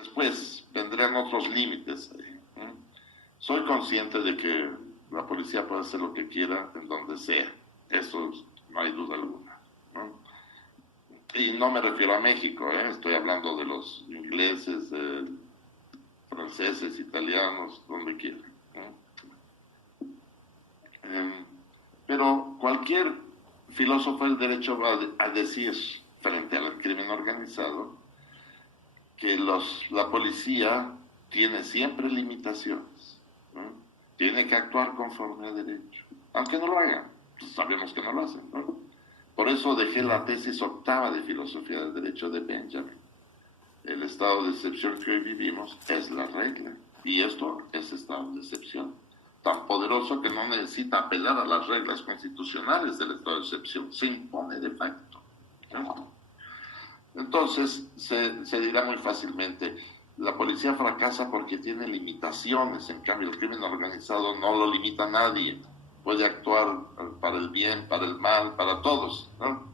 Después vendrán otros límites. Soy consciente de que la policía puede hacer lo que quiera en donde sea. Eso no hay duda alguna, ¿no? Y no me refiero a México, estoy hablando de los ingleses, franceses, italianos, donde quieran, ¿no? Pero cualquier filósofo del derecho va a decir frente al crimen organizado que la policía tiene siempre limitaciones, ¿no? Tiene que actuar conforme a derecho, aunque no lo hagan, pues sabemos que no lo hacen, ¿no? Por eso dejé la tesis octava de filosofía del derecho de Benjamin. El estado de excepción que hoy vivimos es la regla, y esto es estado de excepción, tan poderoso que no necesita apelar a las reglas constitucionales del estado de excepción, se impone de facto, ¿no? Entonces se dirá muy fácilmente, la policía fracasa porque tiene limitaciones, en cambio el crimen organizado no lo limita a nadie, puede actuar para el bien, para el mal, para todos, ¿no?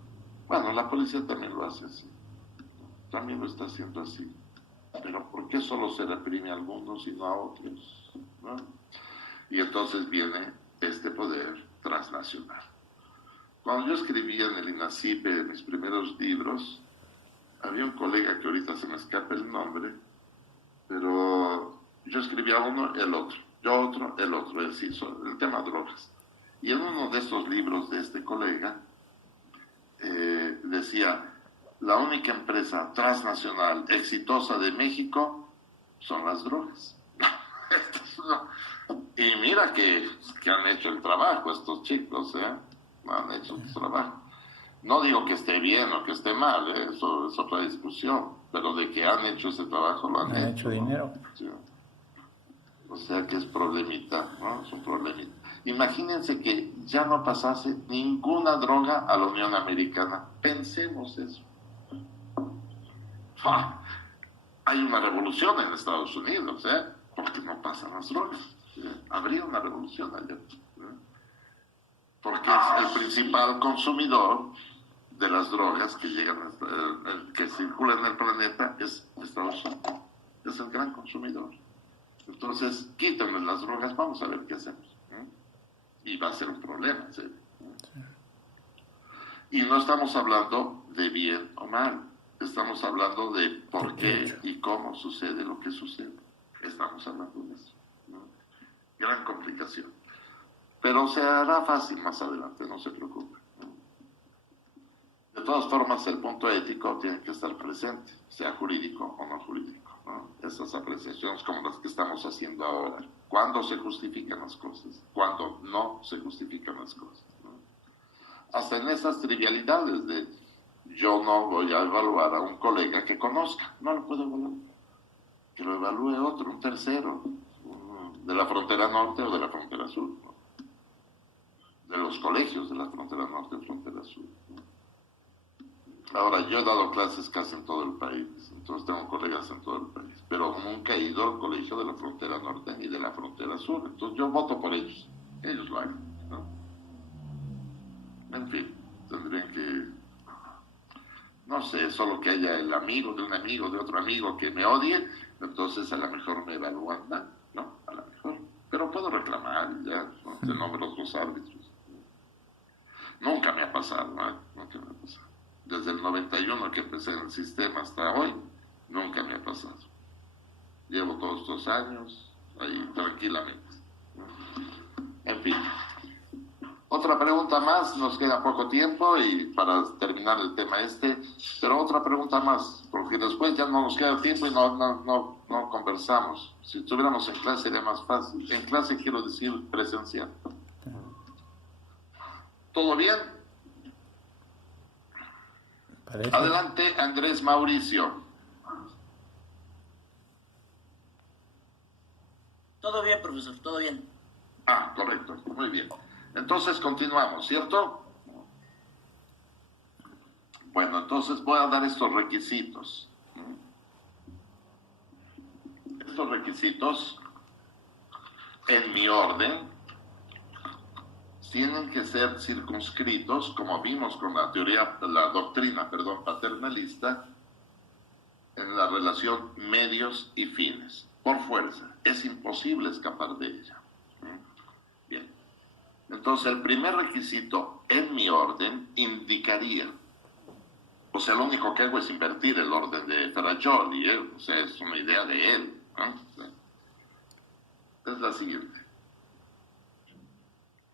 Bueno, la policía también lo hace así, también lo está haciendo así, pero ¿por qué solo se reprime a algunos y no a otros, ¿no? Y entonces viene este poder transnacional. Cuando yo escribía en el INACIPE mis primeros libros, había un colega que ahorita se me escapa el nombre, pero yo escribía uno, el otro, yo otro, el otro, es decir, sobre el tema drogas. Y en uno de estos libros de este colega decía, la única empresa transnacional exitosa de México son las drogas. Y mira que han hecho el trabajo estos chicos, han hecho el trabajo. No digo que esté bien o que esté mal, eso es otra discusión, pero de que han hecho ese trabajo lo han hecho, ¿no? Dinero. Sí. O sea que es problemita, ¿no? Es un problemita. Imagínense que ya no pasase ninguna droga a la Unión Americana. Pensemos eso. Hay una revolución en Estados Unidos, porque no pasan las drogas. Habría una revolución allá. Porque es el principal consumidor de las drogas que llegan, que circulan en el planeta, es Estados Unidos. Es el gran consumidor. Entonces, quítenme las drogas, vamos a ver qué hacemos. Y va a ser un problema, ¿sí? Y no estamos hablando de bien o mal, estamos hablando de por qué y cómo sucede lo que sucede. Estamos hablando de eso, ¿no? Gran complicación. Pero se hará fácil más adelante, no se preocupe. De todas formas, el punto ético tiene que estar presente, sea jurídico o no jurídico, ¿no? Esas apreciaciones como las que estamos haciendo ahora. ¿Cuándo se justifican las cosas? ¿Cuándo no se justifican las cosas? ¿No? Hasta en esas trivialidades de yo no voy a evaluar a un colega que conozca, no lo puedo evaluar. Que lo evalúe otro, un tercero, de la frontera norte o de la frontera sur, ¿no? De los colegios de la frontera norte y frontera sur, ¿no? Ahora, yo he dado clases casi en todo el país, entonces tengo colegas en todo el país, pero nunca he ido al colegio de la frontera norte ni de la frontera sur, entonces yo voto por ellos lo hagan, ¿no? En fin, tendrían que, no sé, solo que haya el amigo de un amigo, de otro amigo que me odie, entonces a lo mejor me evalúan mal, ¿no? A lo mejor, pero puedo reclamar ya, ¿no? Se nombran otros árbitros. Nunca me ha pasado, ¿no? Nunca me ha pasado. Desde el 91 que empecé en el sistema hasta hoy, nunca me ha pasado. Llevo todos estos años ahí tranquilamente. En fin. Otra pregunta más, nos queda poco tiempo y para terminar el tema pero otra pregunta más, porque después ya no nos queda tiempo y no conversamos. Si estuviéramos en clase sería más fácil. En clase quiero decir presencial. ¿Todo bien? Parece. Adelante, Andrés Mauricio. Todo bien, profesor, todo bien. Ah, correcto, muy bien. Entonces continuamos, ¿cierto? Bueno, entonces voy a dar estos requisitos. Estos requisitos, en mi orden, tienen que ser circunscritos, como vimos con la doctrina paternalista, en la relación medios y fines, por fuerza. Es imposible escapar de ella. Bien. Entonces, el primer requisito en mi orden indicaría, o sea, lo único que hago es invertir el orden de Ferrajoli, o sea, es una idea de él, ¿no? Es la siguiente.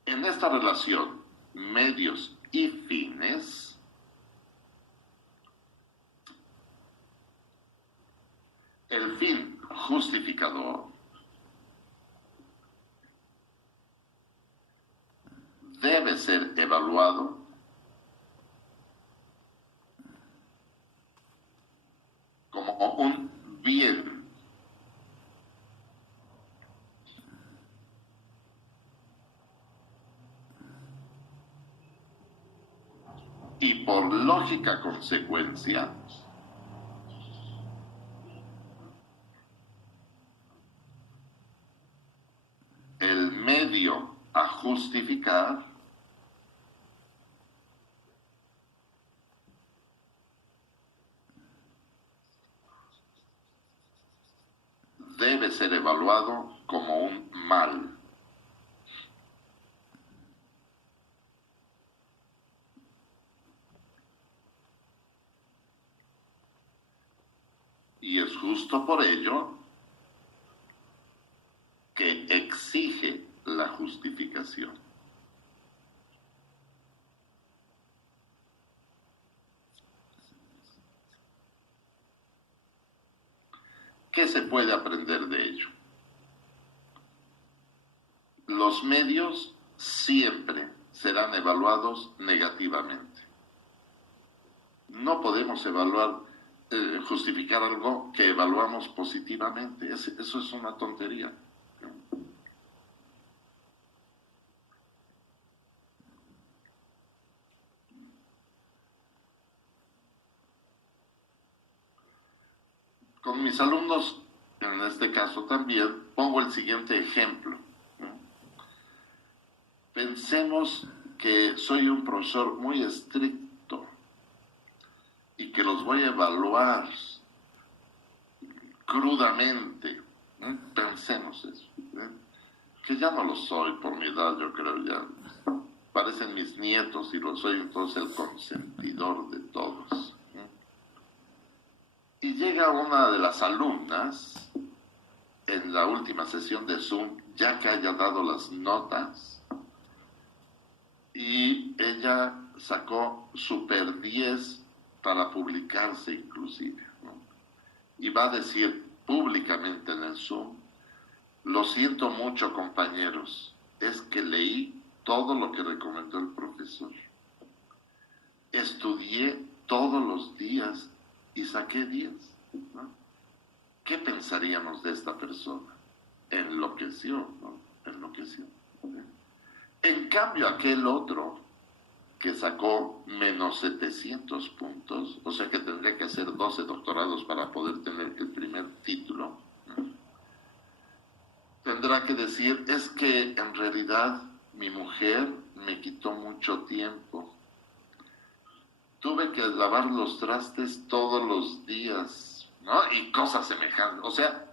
En esta relación, medios y fines, el fin justificador debe ser evaluado como un bien. Y por lógica consecuencia, el medio a justificar debe ser evaluado como un mal. Y es justo por ello que exige la justificación. ¿Qué se puede aprender de ello? Los medios siempre serán evaluados negativamente. No podemos justificar algo que evaluamos positivamente. Eso es una tontería. Con mis alumnos, en este caso también, pongo el siguiente ejemplo. Pensemos que soy un profesor muy estricto y que los voy a evaluar crudamente. Pensemos eso. Que ya no lo soy por mi edad, yo creo, ya parecen mis nietos y lo soy entonces el consentidor de todos. Y llega una de las alumnas en la última sesión de Zoom, ya que haya dado las notas, y ella sacó super 10 para publicarse inclusive, ¿no? Y va a decir públicamente en el Zoom: lo siento mucho, compañeros, es que leí todo lo que recomendó el profesor. Estudié todos los días y saqué 10, ¿no? ¿Qué pensaríamos de esta persona? Enloqueció, ¿no? Enloqueció. En cambio, aquel otro que sacó menos 700 puntos, o sea que tendría que hacer 12 doctorados para poder tener el primer título, ¿no? Tendrá que decir: es que en realidad mi mujer me quitó mucho tiempo. Tuve que lavar los trastes todos los días, ¿no? Y cosas semejantes. O sea,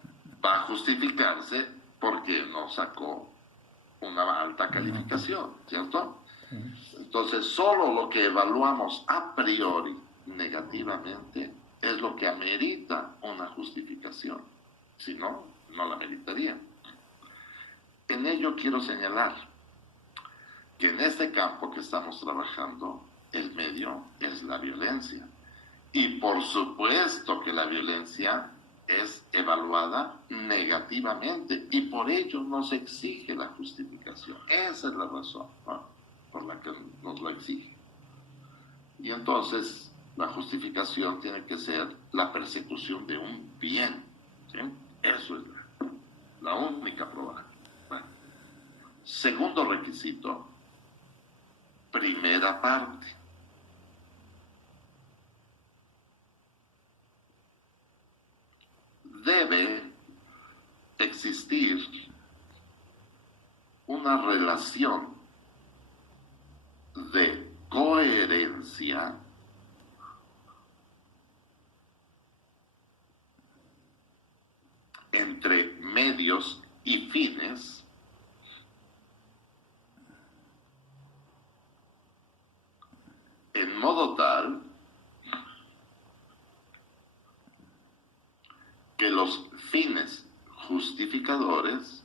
va a justificarse porque no sacó una alta calificación, ¿cierto? Entonces, solo lo que evaluamos a priori negativamente es lo que amerita una justificación. Si no, no la meritaría. En ello quiero señalar que en este campo que estamos trabajando, el medio es la violencia. Y por supuesto que la violencia es evaluada negativamente y por ello nos exige la justificación. Esa es la razón, ¿no?, por la que nos lo exige. Y entonces la justificación tiene que ser la persecución de un bien, ¿sí? Eso es la única prueba. Bueno. Segundo requisito, primera parte. Debe existir una relación de coherencia entre medios y fines en modo tal que los fines justificadores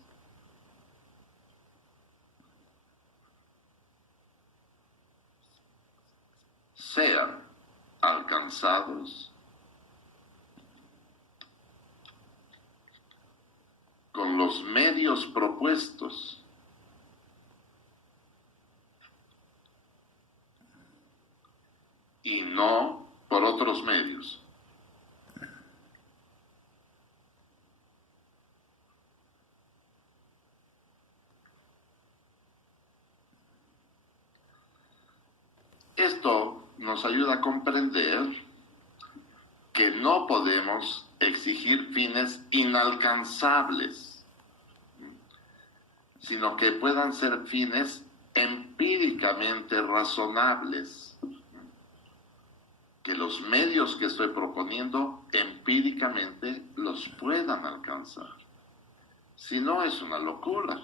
sean alcanzados con los medios propuestos y no por otros medios. Esto nos ayuda a comprender que no podemos exigir fines inalcanzables, sino que puedan ser fines empíricamente razonables, que los medios que estoy proponiendo empíricamente los puedan alcanzar. Si no, es una locura.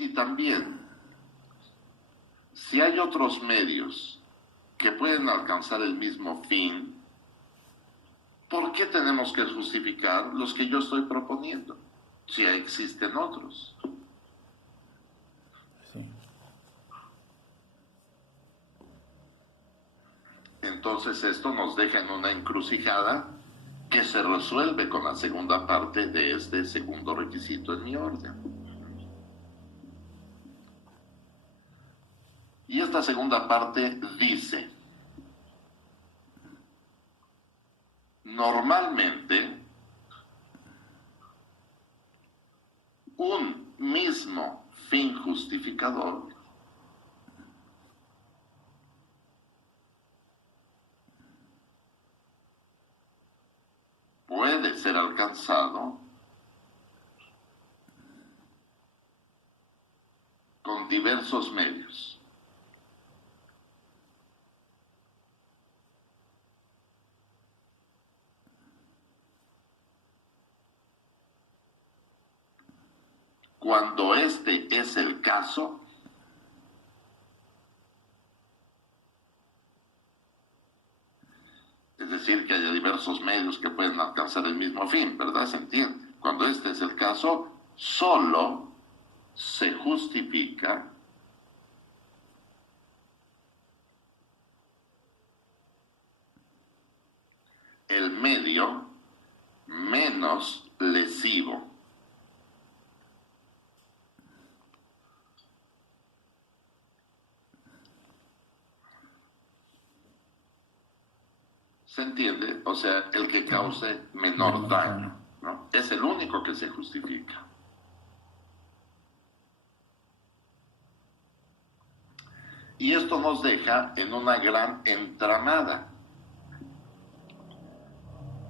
Y también, si hay otros medios que pueden alcanzar el mismo fin, ¿por qué tenemos que justificar los que yo estoy proponiendo? Si existen otros. Sí. Entonces esto nos deja en una encrucijada que se resuelve con la segunda parte de este segundo requisito en mi orden. Y esta segunda parte dice: normalmente, un mismo fin justificador puede ser alcanzado con diversos medios. Cuando este es el caso, es decir, que haya diversos medios que pueden alcanzar el mismo fin, ¿verdad? ¿Se entiende? Cuando este es el caso, solo se justifica el medio menos lesivo. ¿Se entiende? O sea, el que cause menor daño, ¿no? Es el único que se justifica. Y esto nos deja en una gran entramada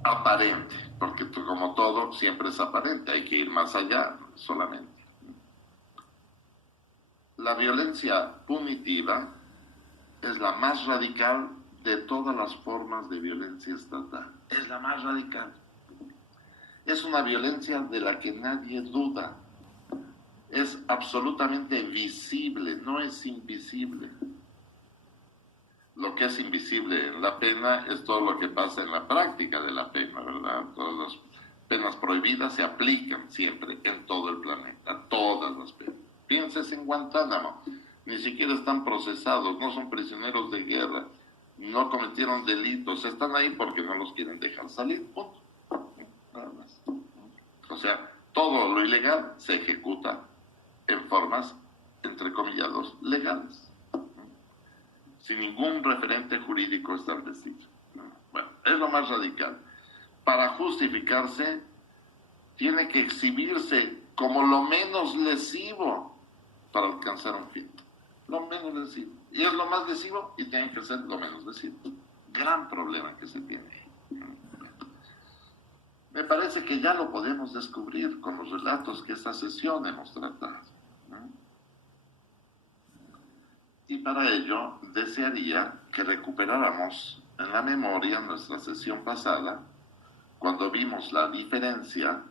aparente, porque como todo siempre es aparente, hay que ir más allá solamente. La violencia punitiva es la más radical de todas las formas de violencia estatal. Es la más radical. Es una violencia de la que nadie duda. Es absolutamente visible, no es invisible. Lo que es invisible en la pena es todo lo que pasa en la práctica de la pena, ¿verdad? Todas las penas prohibidas se aplican siempre en todo el planeta, todas las penas. Pienses en Guantánamo, ni siquiera están procesados, no son prisioneros de guerra, no cometieron delitos, están ahí porque no los quieren dejar salir, punto. Nada más. O sea, todo lo ilegal se ejecuta en formas, entre comillados, legales, sin ningún referente jurídico establecido. Bueno, es lo más radical. Para justificarse, tiene que exhibirse como lo menos lesivo para alcanzar un fin. Lo menos lesivo. Y es lo más lesivo y tiene que ser lo menos lesivo. Gran problema que se tiene ahí. Me parece que ya lo podemos descubrir con los relatos que esta sesión hemos tratado. Y para ello desearía que recuperáramos en la memoria nuestra sesión pasada, cuando vimos la diferencia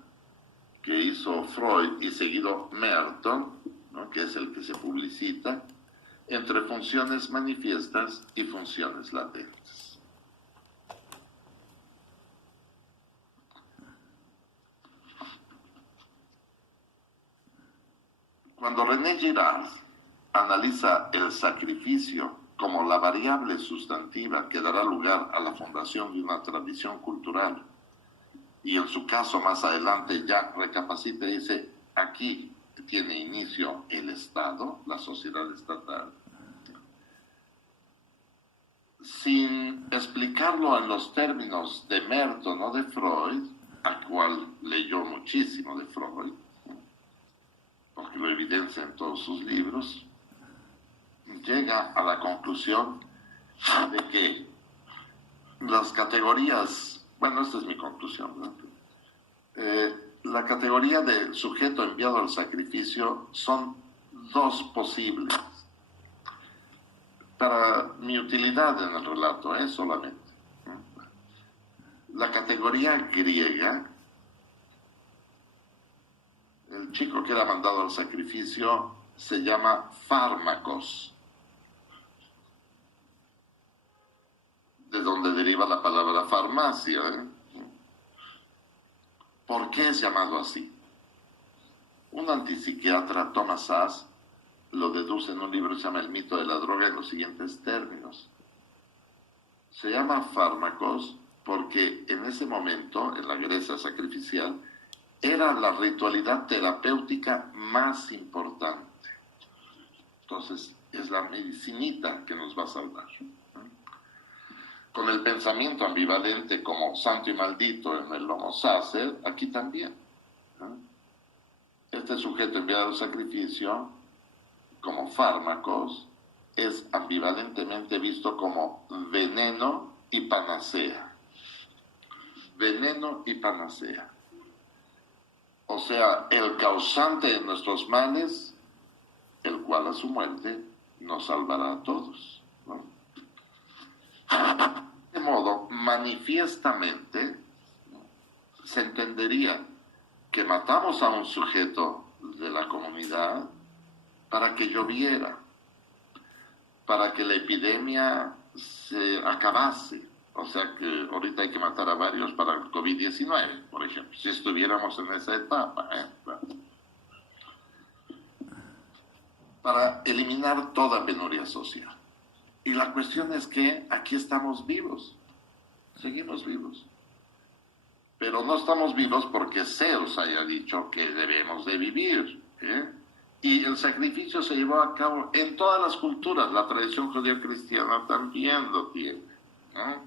que hizo Freud y seguido Merton, ¿no?, que es el que se publicita, entre funciones manifiestas y funciones latentes. Cuando René Girard analiza el sacrificio como la variable sustantiva que dará lugar a la fundación de una tradición cultural, y en su caso más adelante ya recapacita y dice, aquí tiene inicio el Estado, la sociedad estatal, sin explicarlo en los términos de Merton o de Freud, al cual leyó muchísimo de Freud, porque lo evidencia en todos sus libros, llega a la conclusión de que las categorías, bueno, esta es mi conclusión, ¿no? La categoría de sujeto enviado al sacrificio son dos posibles. Para mi utilidad en el relato, solamente. La categoría griega, el chico que era mandado al sacrificio se llama fármacos, de donde deriva la palabra farmacia. ¿Por qué es llamado así? Un antipsiquiatra, Thomas Szasz, lo deduce en un libro que se llama El mito de la droga en los siguientes términos. Se llama fármacos porque en ese momento, en la Grecia sacrificial, era la ritualidad terapéutica más importante. Entonces, es la medicinita que nos va a salvar. Con el pensamiento ambivalente como santo y maldito en el Homo Sacer, aquí también. Este sujeto enviado al sacrificio, como fármacos, es ambivalentemente visto como veneno y panacea. Veneno y panacea. O sea, el causante de nuestros males, el cual a su muerte nos salvará a todos, ¿no? De modo, manifiestamente, se entendería que matamos a un sujeto de la comunidad para que lloviera, para que la epidemia se acabase. O sea que ahorita hay que matar a varios para el COVID-19, por ejemplo, si estuviéramos en esa etapa. Para eliminar toda penuria social. Y la cuestión es que aquí estamos vivos, seguimos vivos. Pero no estamos vivos porque Zeus haya dicho que debemos de vivir. Y el sacrificio se llevó a cabo en todas las culturas. La tradición judío-cristiana también lo tiene, ¿no?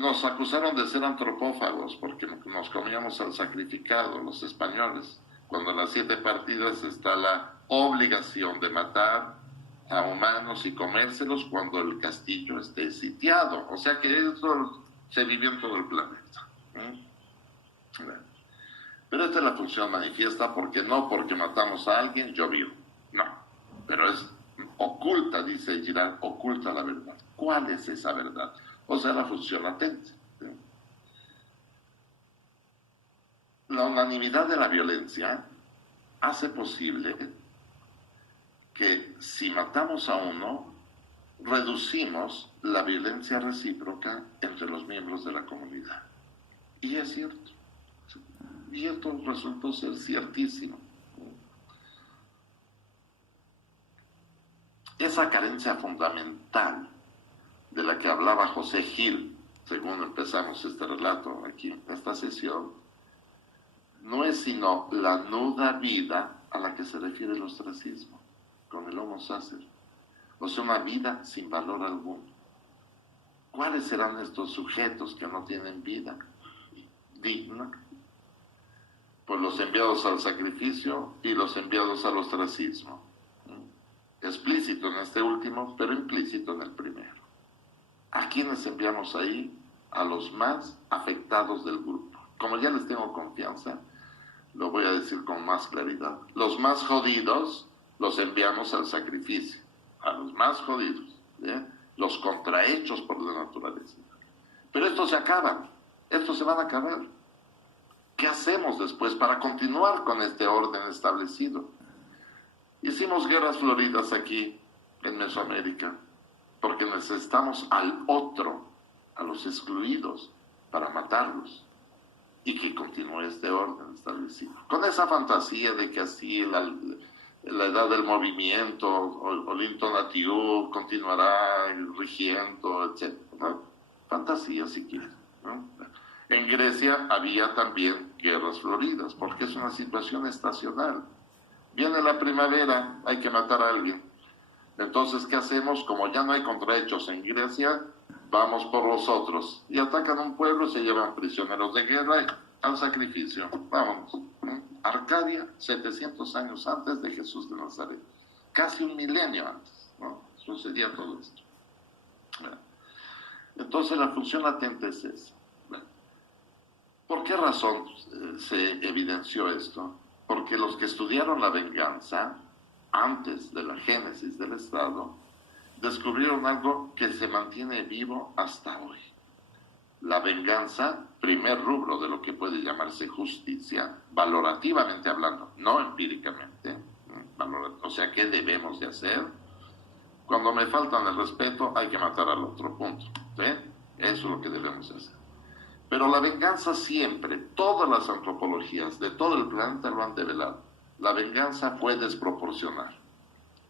Nos acusaron de ser antropófagos porque nos comíamos al sacrificado, los españoles. Cuando en las 7 partidas está la obligación de matar a humanos y comérselos cuando el castillo esté sitiado. O sea que eso se vivió en todo el planeta. Pero esta es la función manifiesta, porque no porque matamos a alguien llovió. No, pero es oculta, dice Girard, oculta la verdad. ¿Cuál es esa verdad? O sea, la función latente. La unanimidad de la violencia hace posible que si matamos a uno, reducimos la violencia recíproca entre los miembros de la comunidad. Y es cierto. Y esto resultó ser ciertísimo. Esa carencia fundamental de la que hablaba José Gil, según empezamos este relato aquí en esta sesión, no es sino la nuda vida a la que se refiere el ostracismo con el Homo Sacer. O sea, una vida sin valor alguno. ¿Cuáles serán estos sujetos que no tienen vida digna? Pues los enviados al sacrificio y los enviados al ostracismo. Explícito en este último, pero implícito en el primero. ¿A quiénes enviamos ahí? A los más afectados del grupo. Como ya les tengo confianza, lo voy a decir con más claridad. Los más jodidos los enviamos al sacrificio, a los más jodidos, los contrahechos por la naturaleza. Pero estos se acaban, estos se van a acabar. ¿Qué hacemos después para continuar con este orden establecido? Hicimos guerras floridas aquí en Mesoamérica, porque necesitamos al otro, a los excluidos, para matarlos y que continúe este orden establecido. Con esa fantasía de que así la edad del movimiento, Olinto Natiú, continuará rigiendo, etc. ¿no? Fantasía si quieren, ¿no? En Grecia había también guerras floridas, porque es una situación estacional. Viene la primavera, hay que matar a alguien. Entonces, ¿qué hacemos? Como ya no hay contrahechos en Grecia, vamos por los otros. Y atacan un pueblo y se llevan prisioneros de guerra al sacrificio. Vámonos. Arcadia, 700 años antes de Jesús de Nazaret. Casi un milenio antes, ¿no? Sucedía todo esto. Entonces, la función latente es esa. ¿Por qué razón se evidenció esto? Porque los que estudiaron la venganza antes de la génesis del Estado descubrieron algo que se mantiene vivo hasta hoy. La venganza, primer rubro de lo que puede llamarse justicia, valorativamente hablando, no empíricamente, o sea, ¿qué debemos de hacer? Cuando me faltan el respeto, hay que matar al otro, punto. ¿Sí? Eso es lo que debemos hacer. Pero la venganza siempre, todas las antropologías de todo el planeta lo han develado. La venganza fue desproporcional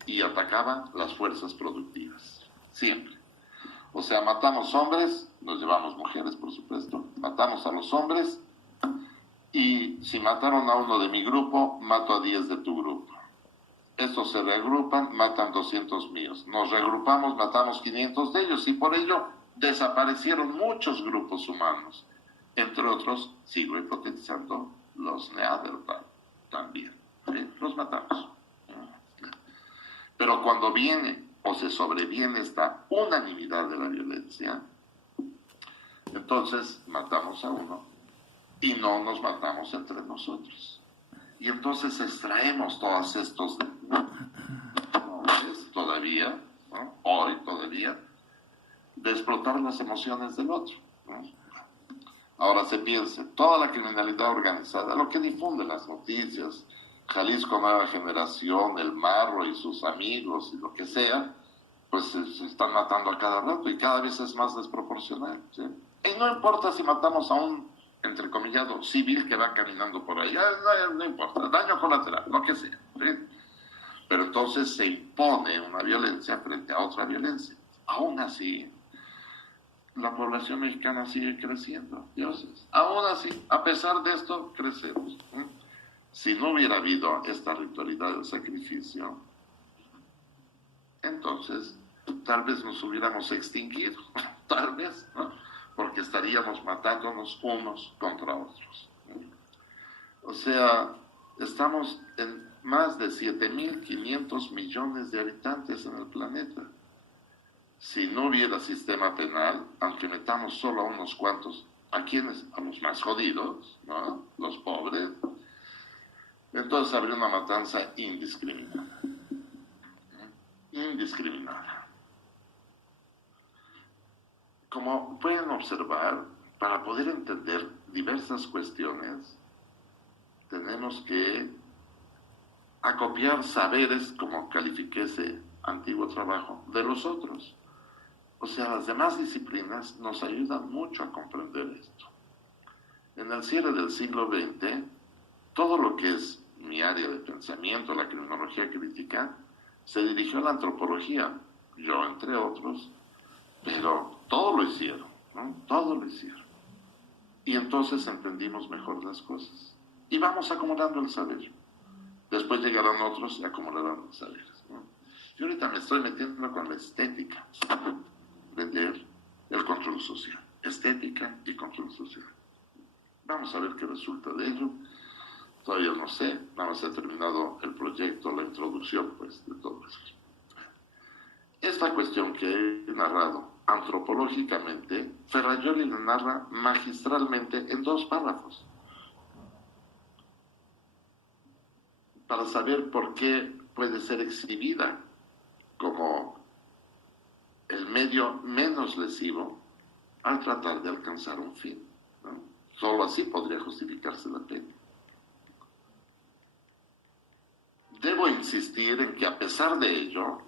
y atacaba las fuerzas productivas, siempre. O sea, matamos hombres, nos llevamos mujeres, por supuesto, matamos a los hombres y si mataron a uno de mi grupo, mato a 10 de tu grupo. Estos se reagrupan, matan 200 míos. Nos reagrupamos, matamos 500 de ellos y por ello desaparecieron muchos grupos humanos. Entre otros, sigo hipotetizando, los Neandertal también. ¿Sí? Los matamos. Pero cuando viene o se sobreviene esta unanimidad de la violencia, entonces matamos a uno y no nos matamos entre nosotros. Y entonces extraemos todos estos todavía, ¿no? Hoy todavía, de explotar las emociones del otro, ¿no? Ahora se piensa, toda la criminalidad organizada, lo que difunde las noticias, Jalisco Nueva Generación, El Marro y sus amigos y lo que sea, pues se están matando a cada rato y cada vez es más desproporcional, ¿sí? Y no importa si matamos a un, entrecomillado, civil que va caminando por ahí, no importa, daño colateral, lo que sea, ¿sí? Pero entonces se impone una violencia frente a otra violencia. Aún así, la población mexicana sigue creciendo, dioses. Aún así, a pesar de esto, crecemos. Si no hubiera habido esta ritualidad del sacrificio, entonces tal vez nos hubiéramos extinguido, tal vez, ¿no? Porque estaríamos matándonos unos contra otros. O sea, estamos en más de 7.500 millones de habitantes en el planeta. Si no hubiera sistema penal, aunque metamos solo a unos cuantos, ¿a quiénes? A los más jodidos, ¿no? Los pobres. Entonces habría una matanza indiscriminada. Indiscriminada. Como pueden observar, para poder entender diversas cuestiones, tenemos que acopiar saberes, como califiqué ese antiguo trabajo, de los otros. O sea, las demás disciplinas nos ayudan mucho a comprender esto. En el cierre del siglo XX, todo lo que es mi área de pensamiento, la criminología crítica, se dirigió a la antropología, yo entre otros, pero todo lo hicieron, ¿no? Todo lo hicieron. Y entonces entendimos mejor las cosas. Y vamos acumulando el saber. Después llegarán otros y acumularán los saberes, ¿no? Yo ahorita me estoy metiendo con la estética, vender el control social, estética y control social. Vamos a ver qué resulta de ello. Todavía no sé, nada más he terminado el proyecto, la introducción, pues, de todo eso. Esta cuestión que he narrado antropológicamente, Ferrajoli la narra magistralmente en 2 párrafos. para saber por qué puede ser exhibida como el medio menos lesivo al tratar de alcanzar un fin, ¿no? Solo así podría justificarse la pena. Debo insistir en que a pesar de ello,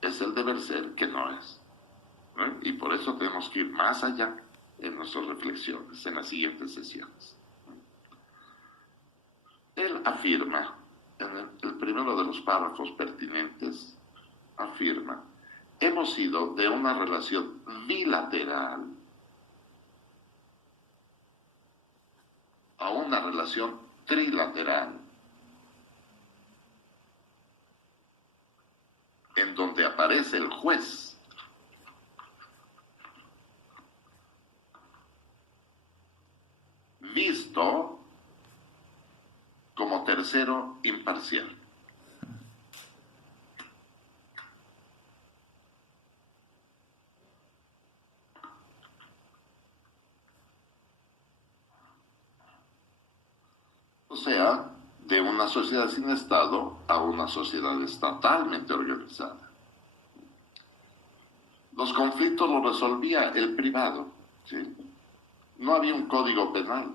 es el deber ser que no es, ¿no? Y por eso tenemos que ir más allá en nuestras reflexiones, en las siguientes sesiones. Él afirma, en el primero de los párrafos pertinentes, afirma: hemos ido de una relación bilateral a una relación trilateral, en donde aparece el juez visto como tercero imparcial. O sea, de una sociedad sin Estado a una sociedad estatalmente organizada. Los conflictos los resolvía el privado, ¿sí? No había un código penal,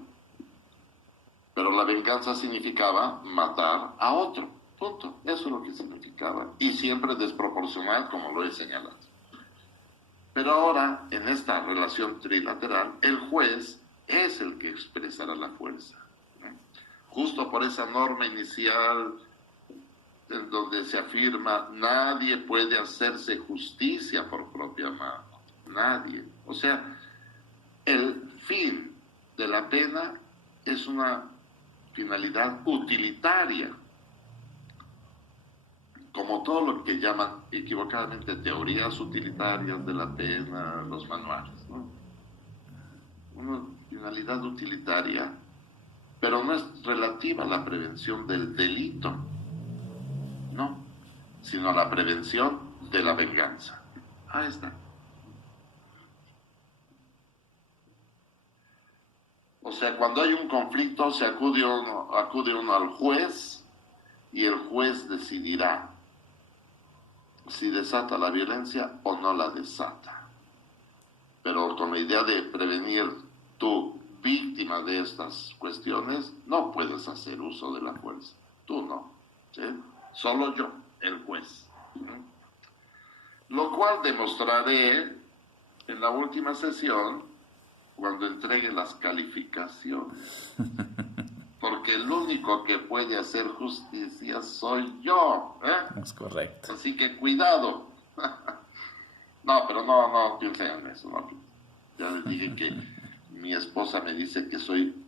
pero la venganza significaba matar a otro, punto. Eso es lo que significaba, y siempre desproporcional, como lo he señalado. Pero ahora, en esta relación trilateral, el juez es el que expresará la fuerza, ¿no? Justo por esa norma inicial en donde se afirma: nadie puede hacerse justicia por propia mano, nadie. O sea, el fin de la pena es una finalidad utilitaria, como todo lo que llaman equivocadamente teorías utilitarias de la pena, los manuales, ¿no? Una finalidad utilitaria, pero no es relativa a la prevención del delito, no, sino a la prevención de la venganza. Ahí está. O sea, cuando hay un conflicto, se acude uno al juez, y el juez decidirá si desata la violencia o no la desata. Pero con la idea de prevenir, tú, víctima de estas cuestiones, no puedes hacer uso de la fuerza. Tú no, ¿sí? Solo yo, el juez. Lo cual demostraré en la última sesión, cuando entregue las calificaciones. Porque el único que puede hacer justicia soy yo, ¿eh? Es correcto. Así que cuidado. No, pero no piensen en eso, no. Ya les dije que mi esposa me dice que soy,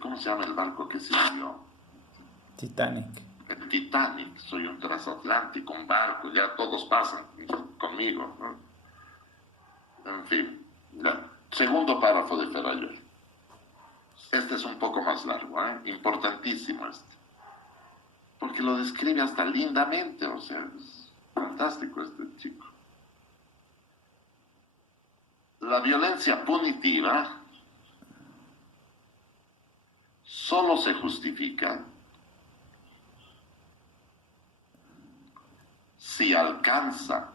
¿cómo se llama el barco que se hundió? Titanic. El Titanic. Soy un transatlántico, un barco, ya todos pasan conmigo, ¿no? En fin, ya. Segundo párrafo de Ferrayol. Este es un poco más largo, ¿eh? Importantísimo este. Porque lo describe hasta lindamente, o sea, es fantástico este chico. La violencia punitiva solo se justifica si alcanza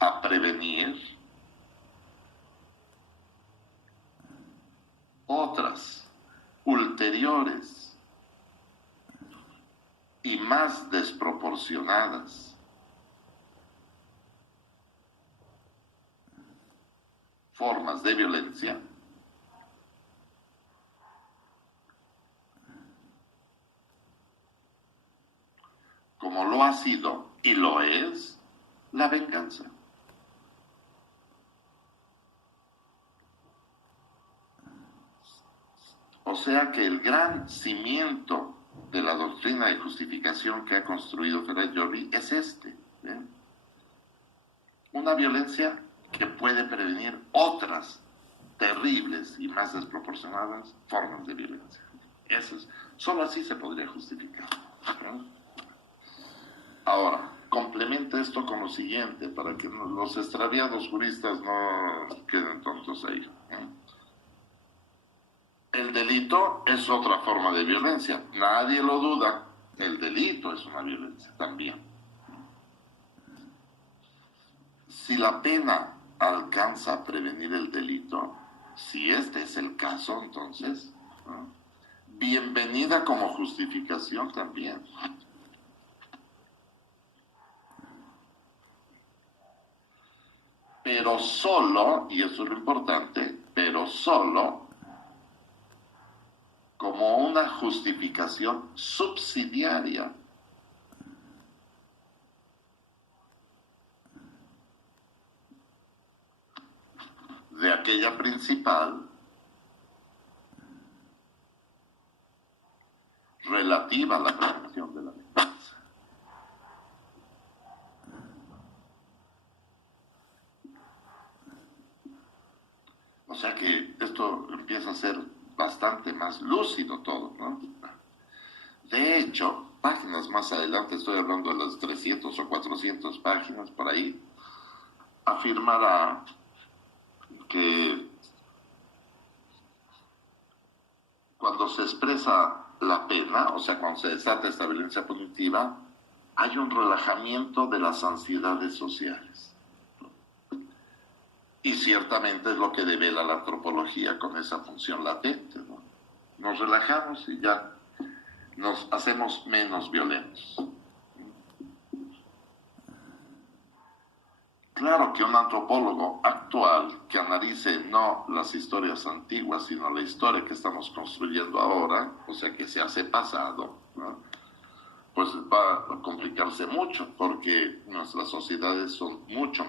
a prevenir otras ulteriores y más desproporcionadas formas de violencia como lo ha sido y lo es la venganza. O sea que el gran cimiento de la doctrina de justificación que ha construido Ferrayol es este, ¿eh? Una violencia que puede prevenir otras terribles y más desproporcionadas formas de violencia. Solo así se podría justificar, ¿no? Ahora, complementa esto con lo siguiente, para que los extraviados juristas no queden tontos ahí, ¿no? El delito es otra forma de violencia, nadie lo duda, El delito es una violencia también. Si la pena alcanza a prevenir el delito, si este es el caso, entonces, ¿no?, bienvenida como justificación también. Pero solo, y eso es lo importante, pero solo como una justificación subsidiaria. De aquella principal relativa a la prevención de la venganza. O sea que esto empieza a ser bastante más lúcido todo, ¿no? De hecho, páginas más adelante, estoy hablando de las 300 o 400 páginas por ahí, afirmará que cuando se expresa la pena, o sea, cuando se desata esta violencia punitiva, hay un relajamiento de las ansiedades sociales. Y ciertamente es lo que devela la antropología con esa función latente, ¿no? Nos relajamos y ya nos hacemos menos violentos. Claro que un antropólogo actual que analice no las historias antiguas, sino la historia que estamos construyendo ahora, o sea, que se hace pasado, ¿no?, pues va a complicarse mucho, porque nuestras sociedades son mucho más